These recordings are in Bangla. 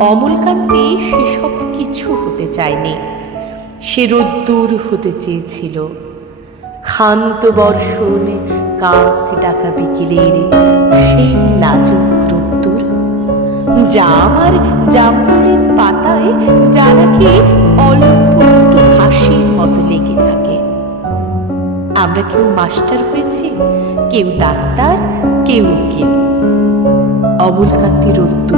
অমলকান্তি সেসব কিছু হতে চায়নি। সে রোদ্দুর হতে চেয়েছিল। ক্ষান্ত বর্ষণ কাক ডাকা বিকেলের সেই লাজুক রোদ্দুর। জাম আর জামরুলের পাতায় যা নাকি অল্প হাসির মতো লেগে থাকে। আমরা কেউ মাস্টার হয়েছি, কেউ ডাক্তার, কেউ উকিল। অমলকান্তি রোদ্দুর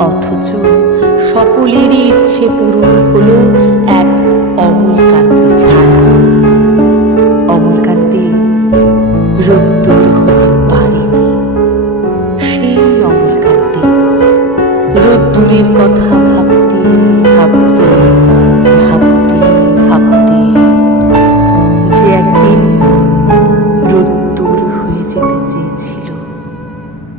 অথচ সকলেরই ইচ্ছে পূরণ হল এক অমলকান্তি ছাড়া। অমলকান্তি রোদ্দুর হতে পারেনি। সেই অমলকান্তি রোদ্দুরের কথা